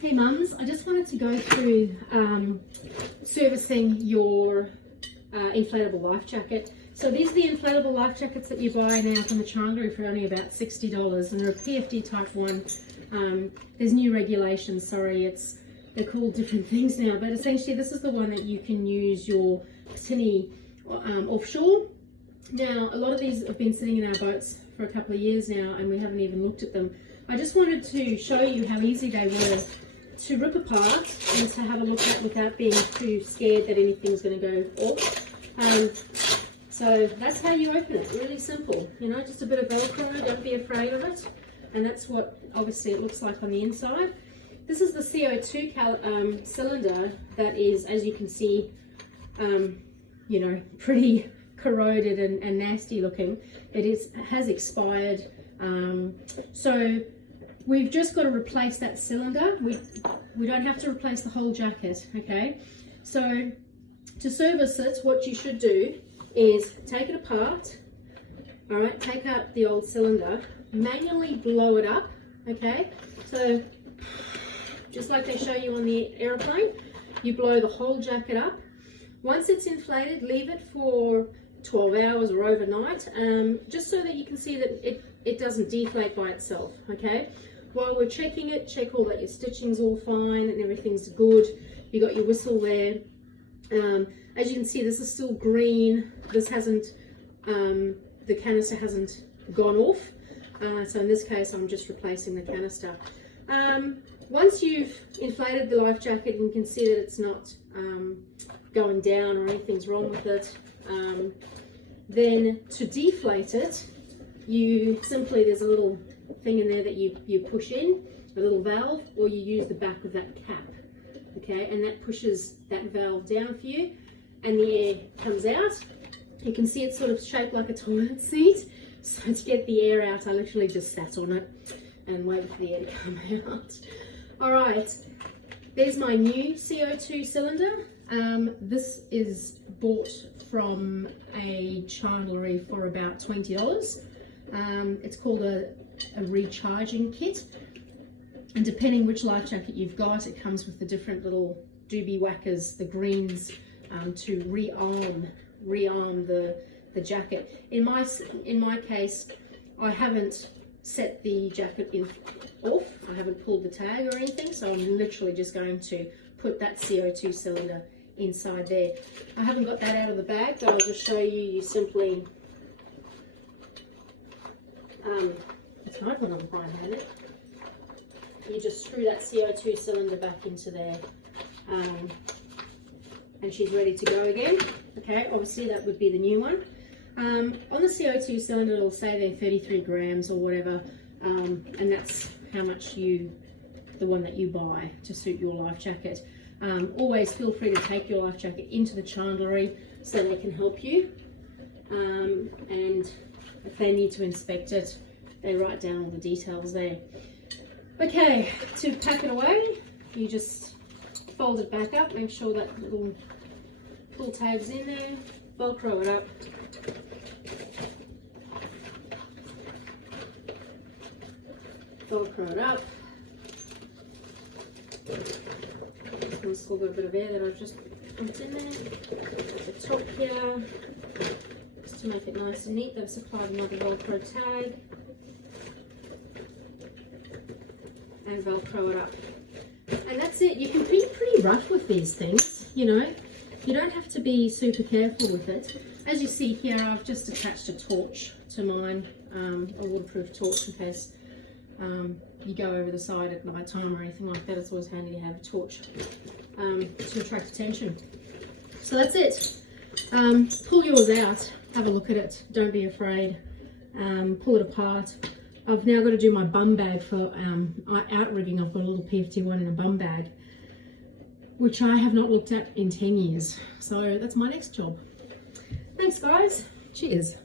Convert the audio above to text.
Hey mums, I just wanted to go through servicing your inflatable life jacket. So these are the inflatable life jackets that you buy now from the chandlery for only about $60, and they're a PFD type 1. There's new regulations, sorry, they're called different things now, but essentially this is the one that you can use your tinny offshore. Now, a lot of these have been sitting in our boats for a couple of years now and we haven't even looked at them. I just wanted to show you how easy they were to rip apart and to have a look at without being too scared that anything's going to go off. So that's how you open it, really simple, you know, just a bit of Velcro, don't be afraid of it. And that's what obviously it looks like on the inside. This is the CO2 cylinder that is, as you can see, you know, pretty corroded and nasty looking. It has expired, so we've just got to replace that cylinder. We don't have to replace the whole jacket, okay? So to service it, what you should do is take it apart, all right, take out the old cylinder, manually blow it up, okay? So just like they show you on the airplane, you blow the whole jacket up. Once it's inflated, leave it for 12 hours or overnight, just so that you can see that it doesn't deflate by itself, okay? While we're checking it, check all that your stitching's all fine and everything's good. You got your whistle there. As you can see, this is still green. This hasn't, the canister hasn't gone off. So in this case, I'm just replacing the canister. Once you've inflated the life jacket and you can see that it's not going down or anything's wrong with it, then to deflate it, you simply, there's a little thing in there that you push in, a little valve, or you use the back of that cap, okay, and that pushes that valve down for you and the air comes out. You can see it's sort of shaped like a toilet seat, so to get the air out I literally just sat on it and waited for the air to come out. All right, there's my new CO2 cylinder. This is bought from a chandlery for about $20. It's called a recharging kit, and depending which life jacket you've got, it comes with the different little doobie whackers, the greens, to rearm the jacket. In my case, I haven't set the jacket off. I haven't pulled the tag or anything, so I'm literally just going to put that CO2 cylinder inside there. I haven't got that out of the bag, but I'll just show you. You simply, it's hard when I'm behind-handed. You just screw that CO2 cylinder back into there, and she's ready to go again. Okay, obviously that would be the new one. On the CO2 cylinder, it'll say they're 33 grams or whatever, and that's how much the one that you buy to suit your life jacket. Always feel free to take your life jacket into the chandlery so they can help you, and if they need to inspect it, they write down all the details there. Okay, to pack it away, you just fold it back up, make sure that little pull tab's in there, Velcro it up, Velcro it up. There's still got a bit of air that I've just pumped in there. At the top here, just to make it nice and neat, they've supplied another Velcro tag, and Velcro it up. And that's it. You can be pretty rough with these things, you know. You don't have to be super careful with it. As you see here, I've just attached a torch to mine, a waterproof torch in case you go over the side at night time or anything like that. It's always handy to have a torch to attract attention. So that's it. Pull yours out, have a look at it, don't be afraid. Pull it apart. I've now got to do my bum bag for out rigging. I've got a little PFT one in a bum bag, which I have not looked at in 10 years. So that's my next job. Thanks guys, cheers.